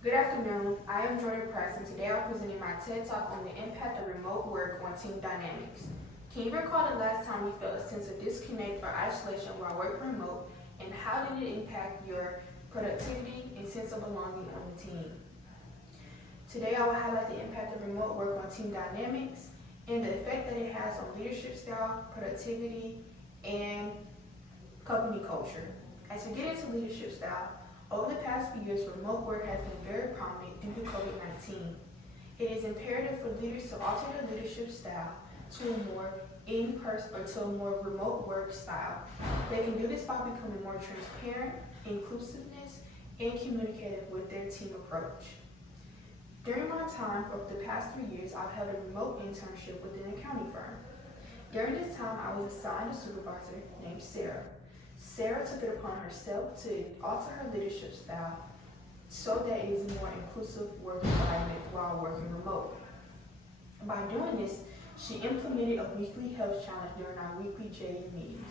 Good afternoon. I am Jordan Price, and today I'm presenting my TED Talk on the impact of remote work on team dynamics. Can you recall the last time you felt a sense of disconnect or isolation while working remote, and how did it impact your productivity and sense of belonging on the team? Today I will highlight the impact of remote work on team dynamics and the effect that it has on leadership style, productivity, and company culture. As we get into leadership style, over the past few years, remote work has been very prominent due to COVID-19. It is imperative for leaders to alter their leadership style to a more in-person or to a more remote work style. They can do this by becoming more transparent, inclusiveness, and communicative with their team approach. During my time over the past 3 years, I've held a remote internship with an accounting firm. During this time, I was assigned a supervisor named Sarah. Sarah took it upon herself to alter her leadership style so that it is a more inclusive work environment while working remote. By doing this, she implemented a weekly health challenge during our weekly JU meetings.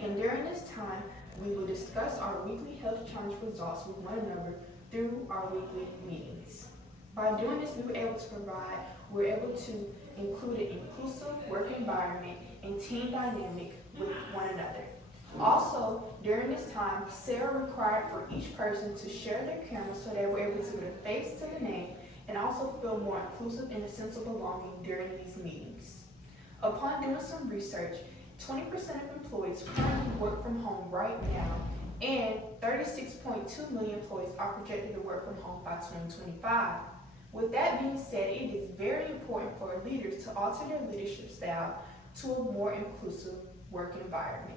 And during this time, we will discuss our weekly health challenge results with one another through our weekly meetings. By doing this, we were able to include an inclusive work environment and team dynamic with one another. Also, during this time, Sarah required for each person to share their camera so they were able to put a face to the name and also feel more inclusive and a sense of belonging during these meetings. Upon doing some research, 20% of employees currently work from home right now, and 36.2 million employees are projected to work from home by 2025. With that being said, it is very important for leaders to alter their leadership style to a more inclusive work environment.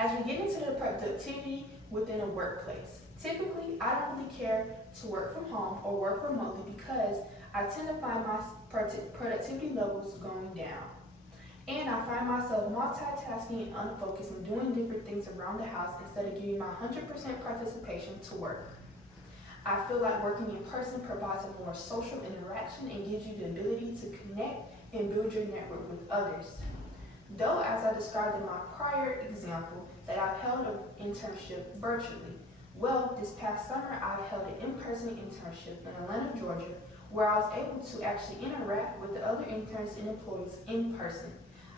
As we get into the productivity within a workplace, typically I don't really care to work from home or work remotely because I tend to find my productivity levels going down. And I find myself multitasking and unfocused and doing different things around the house instead of giving my 100% participation to work. I feel like working in person provides a more social interaction and gives you the ability to connect and build your network with others. Though, as I described in my prior example, that I've held an internship virtually. Well, this past summer, I've held an in-person internship in Atlanta, Georgia, where I was able to actually interact with the other interns and employees in person.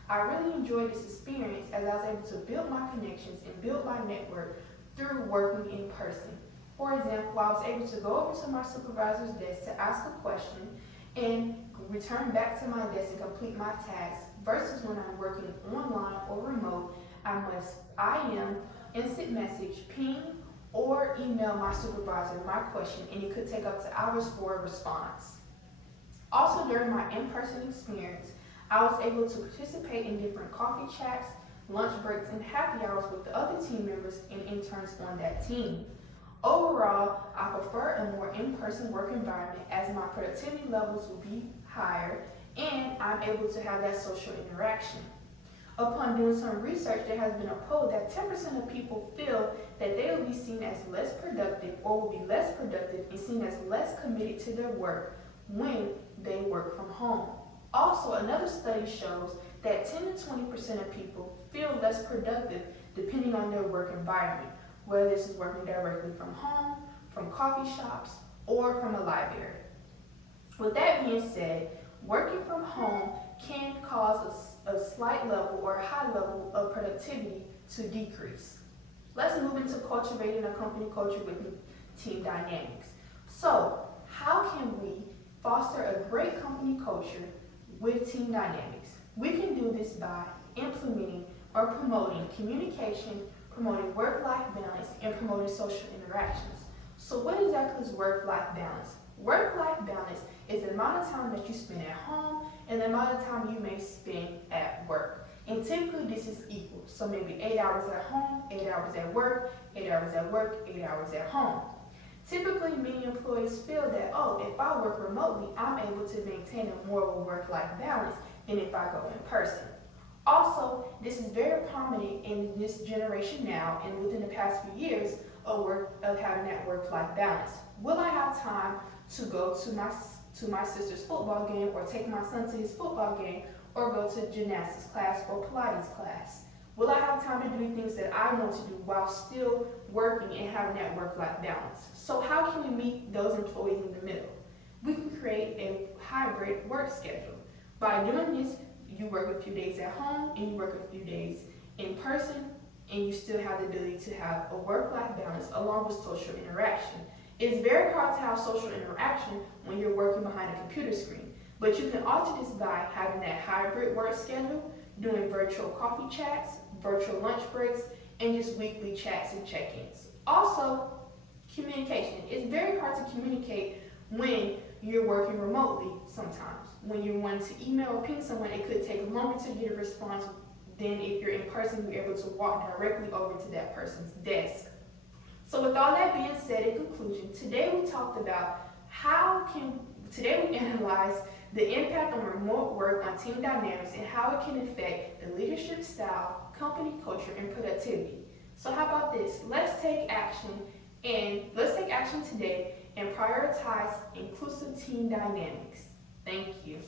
I really enjoyed this experience as I was able to build my connections and build my network through working in person. For example, I was able to go over to my supervisor's desk to ask a question and return back to my desk and complete my tasks versus when I'm working online or remote, I must IM, instant message, ping, or email my supervisor my question, and it could take up to hours for a response. Also, during my in-person experience, I was able to participate in different coffee chats, lunch breaks, and happy hours with the other team members and interns on that team. Overall, I prefer a more in-person work environment as my productivity levels will be higher and I'm able to have that social interaction. Upon doing some research, there has been a poll that 10% of people feel that they will be seen as less productive or will be less productive and seen as less committed to their work when they work from home. Also, another study shows that 10 to 20% of people feel less productive depending on their work environment, whether this is working directly from home, from coffee shops, or from a library. With that being said, working from home can cause a slight level or a high level of productivity to decrease. Let's move into cultivating a company culture with team dynamics. So, how can we foster a great company culture with team dynamics? We can do this by implementing or promoting communication, promoting work-life balance, and promoting social interactions. So what exactly is work-life balance? Work-life balance is the amount of time that you spend at home and the amount of time you may spend at work. And typically this is equal. So maybe 8 hours at home, 8 hours at work, 8 hours at work, 8 hours at home. Typically, many employees feel that, if I work remotely, I'm able to maintain a more of a work-life balance than if I go in person. Also, this is very prominent in this generation now and within the past few years of having that work-life balance. Will I have time to go to my sister's football game or take my son to his football game or go to gymnastics class or Pilates class? Will I have time to do things that I want to do while still working and having that work-life balance? So how can we meet those employees in the middle? We can create a hybrid work schedule. By doing this, you work a few days at home and you work a few days in person, and you still have the ability to have a work-life balance along with social interaction. It's very hard to have social interaction when you're working behind a computer screen, but you can alter this by having that hybrid work schedule, doing virtual coffee chats, virtual lunch breaks, and just weekly chats and check-ins. Also, communication. It's very hard to communicate when you're working remotely sometimes. When you're wanting to email or ping someone, it could take longer to get a response than if you're in person, you're able to walk directly over to that person's desk. So with all that being said, in conclusion, today we talked about today we analyzed the impact of remote work on team dynamics and how it can affect the leadership style, company culture, and productivity. So how about this? Let's take action today and prioritize inclusive team dynamics. Thank you.